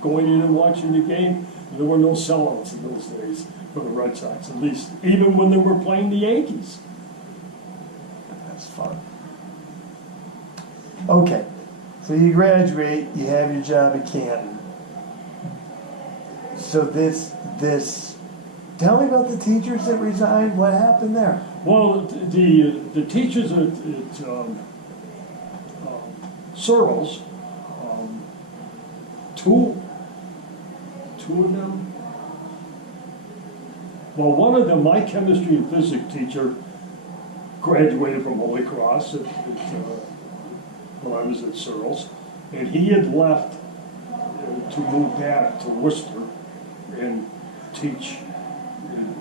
going in and watching the game. And there were no sellouts in those days for the Red Sox, at least, even when they were playing the Yankees. That's fun. Okay, so you graduate, you have your job at Canton. So tell me about the teachers that resigned. What happened there? Well, the teachers at Searles, two of them. Well, one of them, my chemistry and physics teacher, graduated from Holy Cross when I was at Searles, and he had left to move back to Worcester and teach in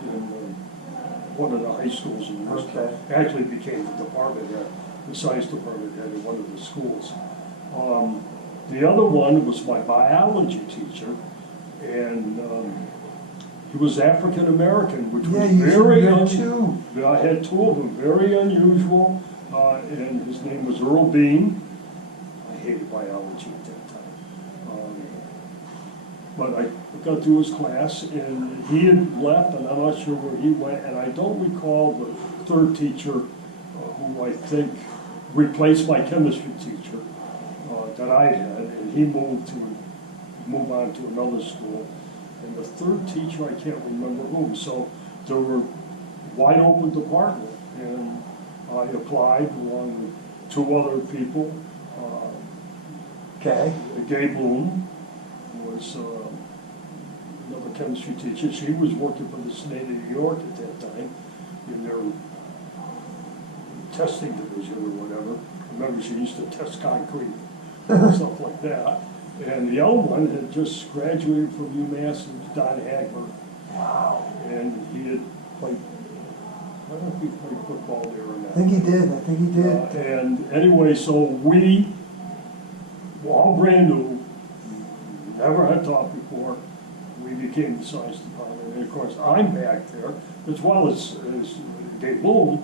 one of the high schools in Worcester. Okay. Actually became the department head, the science department head in one of the schools. The other one was my biology teacher, and he was African American, which was very unusual. I had two of them, very unusual, and his name was Earl Bean. I hated biology at that time. But I got through his class, and he had left, and I'm not sure where he went, and I don't recall the third teacher who I think replaced my chemistry teacher that I had, and he moved on to another school. And the third teacher, I can't remember who. So there were wide open department, and I applied along with two other people. Okay. Gay Bloom was another chemistry teacher. She was working for the state of New York at that time in their testing division or whatever. I remember she used to test concrete and stuff like that. And the other one had just graduated from UMass, and Don Hagler. Wow. And he had played, I don't know if he played football there or not. I think he did. And anyway, so we were all brand new, never had taught before. We became the science department. And of course, I'm back there, as well as Dave Bloom.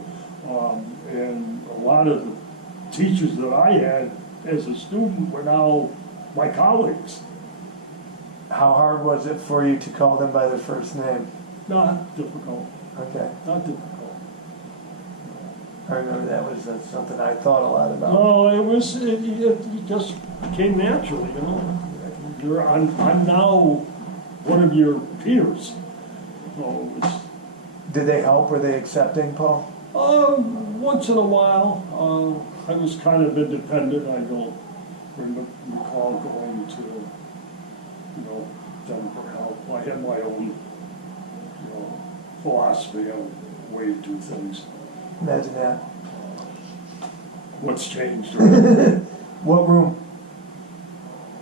And a lot of the teachers that I had as a student were now my colleagues. How hard was it for you to call them by their first name? Not difficult. Okay. Not difficult. I remember that was something I thought a lot about. No, it just came naturally, you know. I'm now one of your peers. So Did they help? Were they accepting, Paul? once in a while, I was kind of independent. I don't recall going to, them for help. I had my own, philosophy on the way to do things. Imagine that. What's changed? Right? What room?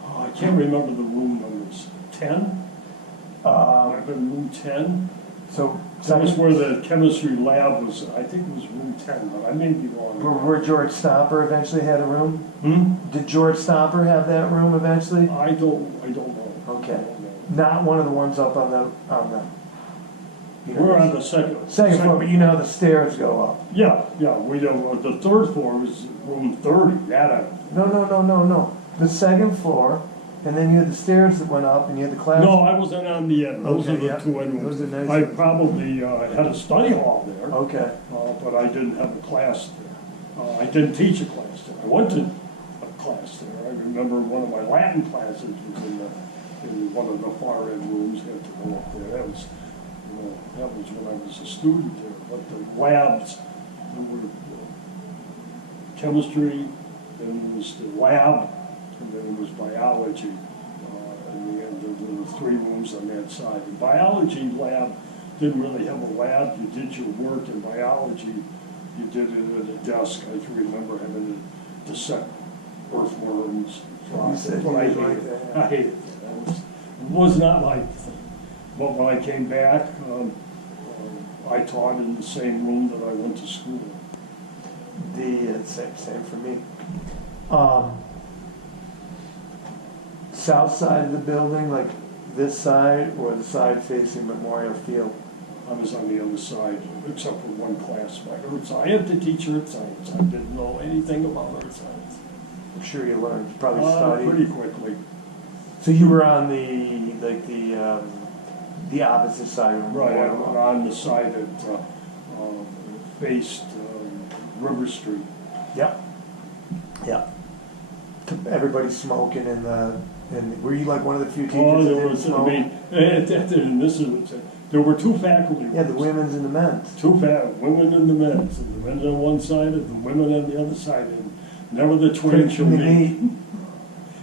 Oh, I can't remember the room numbers. 10? I've been room 10. So that was where the chemistry lab was. I think it was room 10, but I may be wrong. Where George Stomper eventually had a room? Hmm? Did George Stomper have that room eventually? I don't know. Okay. I don't know. Not one of the ones up on the. We're on the second floor, but you know the stairs go up. Yeah. We don't. The third floor was room 30. No. The second floor, and then you had the stairs that went up, and you had the class. No, I wasn't on the end. Those Okay, are the yeah. two end rooms. Those are nice. I probably had a study hall there. Okay. But I didn't have a class there. I didn't teach a class there. I went to a class there. I remember one of my Latin classes was in one of the far end rooms. Had to go up there. That was when I was a student there. But the labs, there were chemistry, then there was the lab, and then there was biology. And there were 3 rooms on that side. The biology lab didn't really have a lab. You did your work in biology. You did it at a desk. I can remember having to dissect earthworms. That's what I hated. I hated that. It was not my thing. But when I came back, I taught in the same room that I went to school in. Same for me. South side of the building, like this side, or the side facing Memorial Field? I was on the other side, except for one class by earth science. I had to teach earth science. I didn't know anything about earth science. I'm sure you learned. You probably studied. Pretty quickly. So you were on the opposite side of the Right, boardwalk. on the side that faced River Street. Yep. Yep. Everybody smoking and were you like one of the few teachers Oh, that there didn't was, smoke? and this is, there were two faculty. Yeah, the rooms. women's and the men's. Two women and the men's, and the men on one side and the women on the other side, and never the twain shall meet.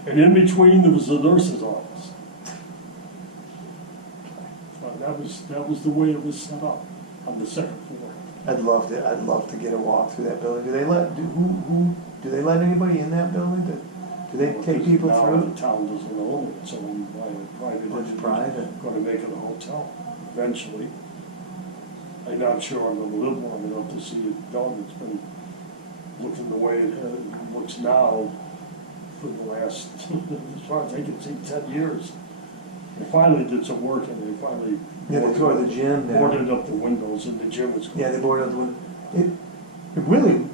And in between, there was the nurse's office. That was the way it was set up on the second floor. I'd love to get a walk through that building. Do they let anybody in that building? Do they take people Now through? the town doesn't own it, it's owned by a private It's entity. private. Going to make it a hotel eventually. I'm not sure I'm going to live long enough to see it done. It's been looking the way it looks now for the last, as far as I can see, 10 years. They finally did some work and they finally Yeah, they tore the gym down. boarded up the windows and the gym was. Yeah, they boarded up the window. It really,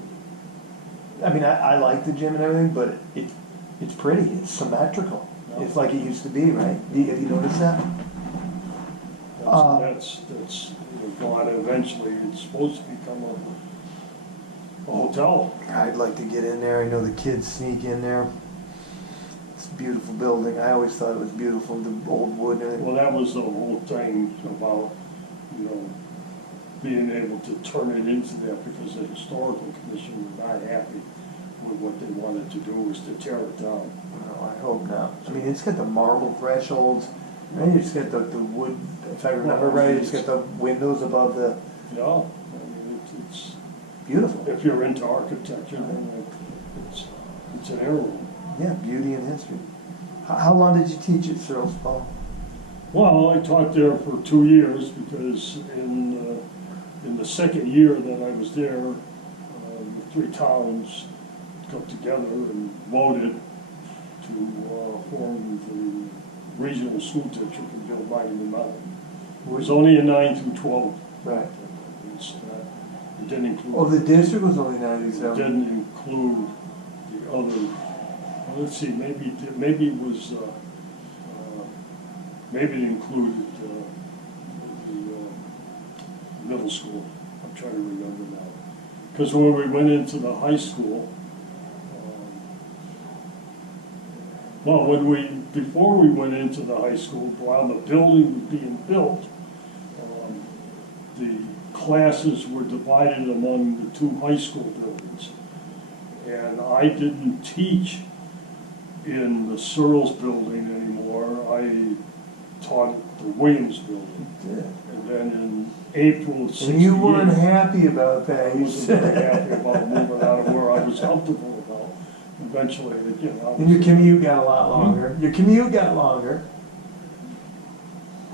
I mean, I like the gym and everything, but it's pretty, it's symmetrical. It's like it used to be, right? Have you noticed that? That's gone. Eventually, it's supposed to become a hotel. I'd like to get in there. I know the kids sneak in there. It's a beautiful building. I always thought it was beautiful, the old wood and everything. Well, that was the whole thing about, being able to turn it into that, because the historical commission were not happy with what they wanted to do, was to tear it down. No, I hope not. I mean, it's got the marble thresholds, right? It's got the wood, if I remember right, it's got the windows above the, Yeah, I mean, it's, beautiful. if you're into architecture, then it's an heirloom. Yeah, beauty and history. How long did you teach at Searles, Paul? Well, I taught there for 2 years, because in the second year that I was there, the three towns got together and voted to form the regional school district and build Mighty Mountain. It was only a 9 through 12. Right. It didn't include. Oh, the district was only It 97. didn't include the other. Well, let's see. Maybe it was. Maybe it included the middle school. I'm trying to remember now. Because when we went into the high school, before we went into the high school, while the building was being built, the classes were divided among the two high school buildings. And I didn't teach in the Searles building anymore. I taught at the Williams building. Yeah. And then in April of '68. And you weren't happy about that. I You wasn't very said. happy about moving out of where I was comfortable about. Eventually, And your commute got a lot longer. Your commute got longer.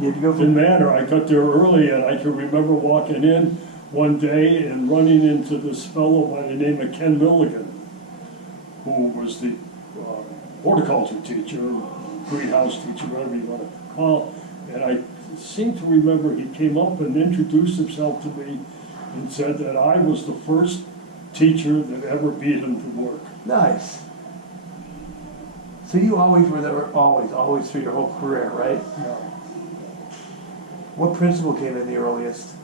You had to go didn't from. matter. I got there early, and I can remember walking in one day and running into this fellow by the name of Ken Milligan, who was the horticulture teacher, greenhouse teacher, whatever you want to call. And I seem to remember he came up and introduced himself to me and said that I was the first teacher that ever beat him to work. Nice. So you always were there, always through your whole career, right? Yeah. What principal came in the earliest?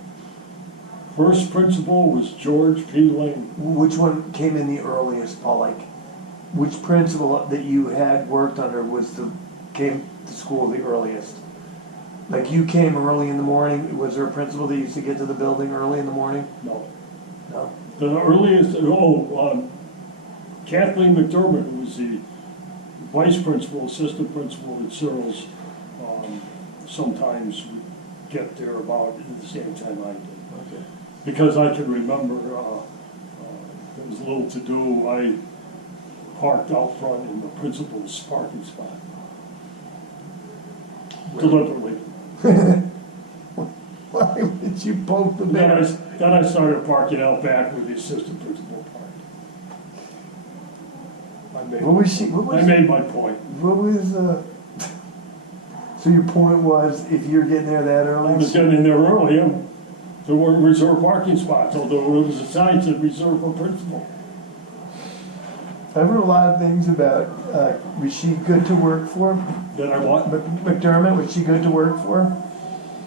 First principal was George P. Lane. Which one came in the earliest, Paul? Like, which principal that you had worked under came to school the earliest? Like, you came early in the morning. Was there a principal that used to get to the building early in the morning? No. No. The earliest, Kathleen McDermott, who was the vice principal, assistant principal at Searles, sometimes would get there about at the same time I did. Okay. Because I can remember, there was little to do, I parked out front in the principal's parking spot. Deliberately. Why would you poke the Then bear? I started parking out back where the assistant principal parked. I made my point. What was, so your point was, if you're getting there that I early? was getting in there early, there weren't reserved parking spots, although it was a sign that reserved for principal. I've heard a lot of things about, was she good to work for? Did I what? McDermott, was she good to work for?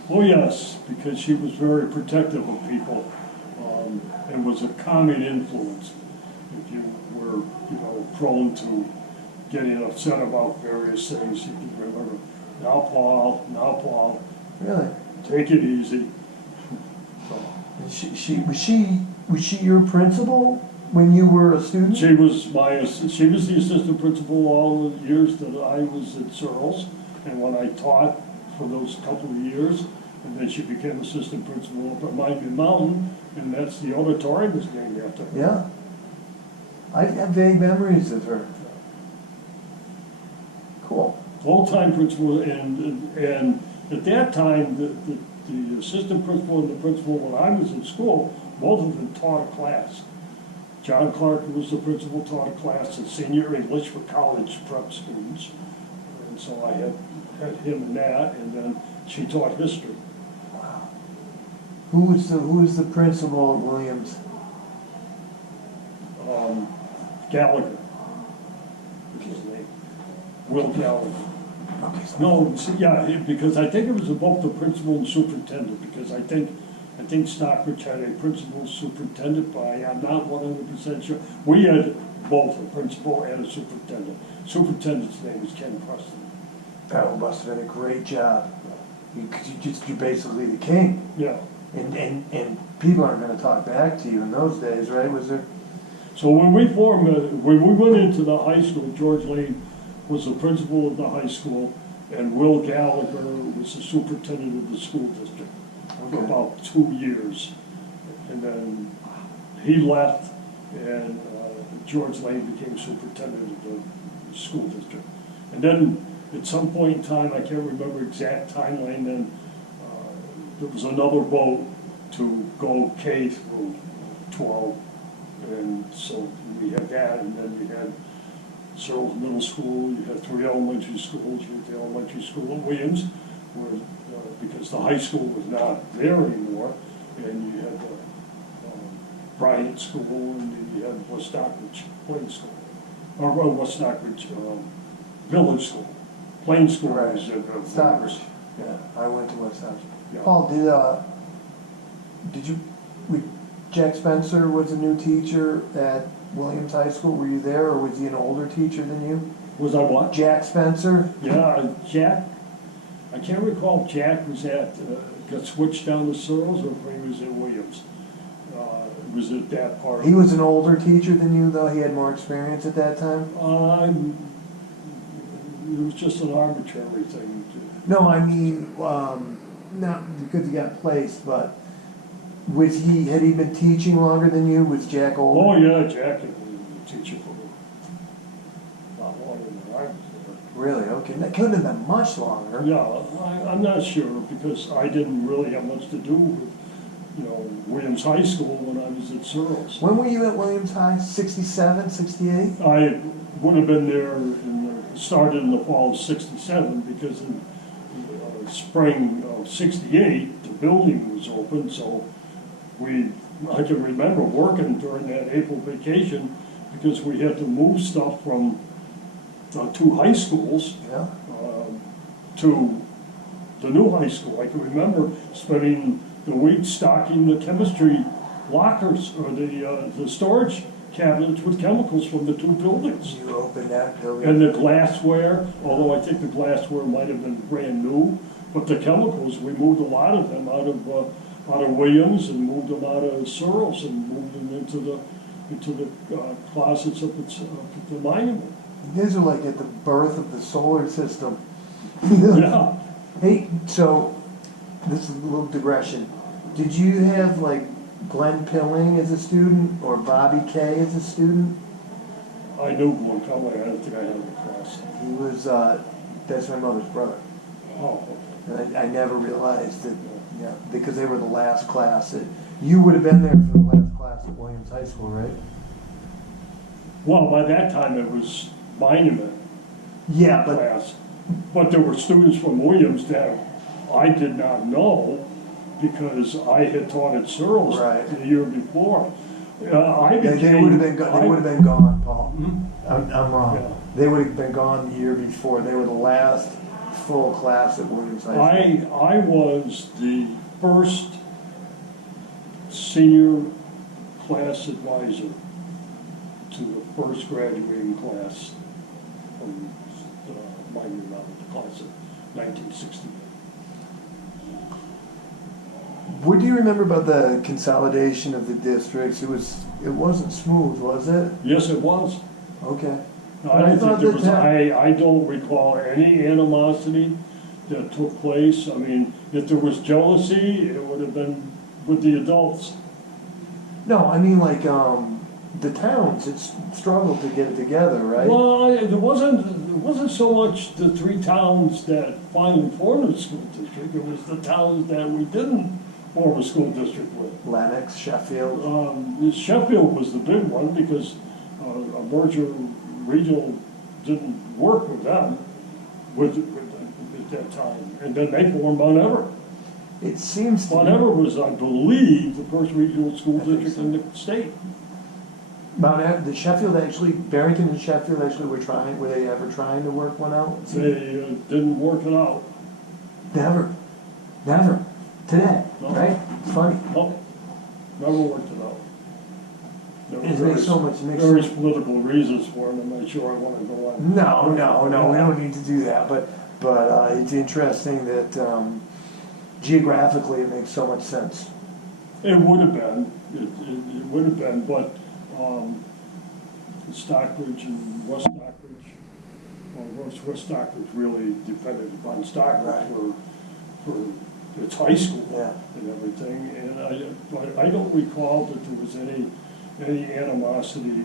Oh, yes, because she was very protective of people, and was a calming influence. If you were, prone to getting upset about various things, you could remember, now Paul, Really? take it easy. So, Was she your principal when you were a student? she was the assistant principal all the years that I was at Searles, and when I taught for those couple of years, and then she became assistant principal up at Miami Mountain, and that's the auditorium is named after her. Yeah. I have vague memories of her. Cool. Full-time principal, and at that time, the assistant principal and the principal when I was in school, both of them taught a class. John Clark, who was the principal, taught a class of senior English for college prep students. And so I had him in that, and then she taught history. Wow. Who was the principal at Williams? Gallagher, which is his name. Will Gallagher. Okay, so No, yeah, because I think it was both the principal and superintendent, because I think Stockbridge had a principal superintendent, but I'm not 100% sure. We had both a principal and a superintendent. Superintendent's name was Ken Preston. that must have been a great job. You're basically the king. Yeah. And people aren't going to talk back to you in those days, right? Was there? So when we went into the high school, George Lane was the principal of the high school, and Will Gallagher was the superintendent of the school district for about 2 years. And then he left, and George Lane became superintendent of the school district. And then at some point in time, I can't remember exact timeline, then there was another vote to go K through 12. And so we had that, and then you had Searles Middle School, you had 3 elementary schools, you had the elementary school at Williams, where, because the high school was not there anymore, and you had Bryant School, and then you had West Stockbridge Plain School, or West Stockbridge Village School. Plain School was at Stockbridge. Yeah, I went to West Stockbridge. Yeah. Paul, did you? Jack Spencer was a new teacher at Williams High School. Were you there, or was he an older teacher than you? Was I what? Jack Spencer? Yeah, Jack. I can't recall if Jack was got switched down to Searles or if he was at Williams. Was it that part? He was an older teacher than you, though? He had more experience at that time? It was just an arbitrary thing. No, I mean, not because he got placed, but had he been teaching longer than you? Was Jack older? Oh, yeah, Jack had been a teacher for a lot longer than I was there. Really? Okay. That couldn't have been much longer. Yeah, I'm not sure, because I didn't really have much to do with, Williams High School when I was at Searles. When were you at Williams High? 67, 68? I would have been there, started in the fall of 67, because in spring of 68, the building was open, so I can remember working during that April vacation, because we had to move stuff from 2 high schools Yeah. to the new high school. I can remember spending the week stocking the chemistry lockers, or the storage cabinets with chemicals from the 2 buildings. You opened that building. And the glassware, although I think the glassware might have been brand new, but the chemicals, we moved a lot of them out of Williams, and moved them out of Searles, and moved them into the closets up at the monument. You guys are like at the birth of the solar system. Yeah. Hey, so this is a little digression. Did you have like Glenn Pilling as a student or Bobby Kay as a student? I knew Glenn Conway. I don't think I had him across. He was, that's my mother's brother. Oh, okay. And I never realized that, yeah, because they were the last class. You would have been there for the last class at Williams High School, right? Well, by that time it was monument Yeah, but class. But there were students from Williams that I did not know, because I had taught at Searles Right. the year before. they would have been gone, Paul. I'm wrong. Yeah. They would have been gone the year before. They were the last full class at Williams High School. I was the first senior class advisor to the first graduating class from minor level, the class of 1968. What do you remember about the consolidation of the districts? It wasn't smooth, was it? Yes, it was. Okay. I don't think there was, I don't recall any animosity that took place. I mean, if there was jealousy, it would have been with the adults. No, I mean like the towns. It's struggled to get it together, right? Well, it wasn't so much the three towns that finally formed a school district. It was the towns that we didn't form a school district with. Lennox, Sheffield. Sheffield was the big one because a merger regional didn't work with them at that time. And then they formed Mount Everett. It seems to Mount me Everett was, I believe, the first regional school I think district so. in the state. the Sheffield actually, Barrington and Sheffield actually were they ever trying to work one out? They didn't work it out. Never. Today, No. right? It's funny. No, never worked it out. There were It makes so much, it makes various political reasons for it. I'm not sure I want to go on. No, we don't need to do that, but it's interesting that geographically it makes so much sense. It would have been, it would have been, but Stockbridge and West Stockbridge, well, West Stockbridge really depended upon Stockbridge Right. for its high school Yeah. and everything. And I don't recall that there was any animosity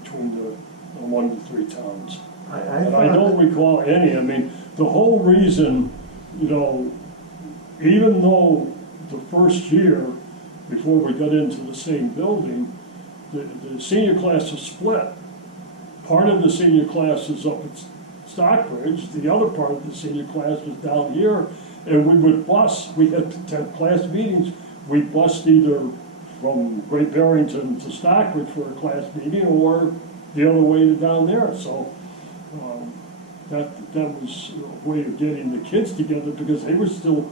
between the 1 to 3 towns. And I don't recall any. I mean, the whole reason, even though the first year, before we got into the same building, the senior class was split. Part of the senior class is up at Stockbridge, the other part of the senior class was down here, and we would bus, we had to have class meetings, we bused either from Great Barrington to Stockbridge for a class meeting, or the other way to down there, so that was a way of getting the kids together, because they were still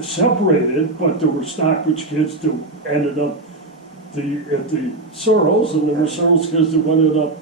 separated, but there were Stockbridge kids that ended up at the Searles, and there were Searles kids that ended up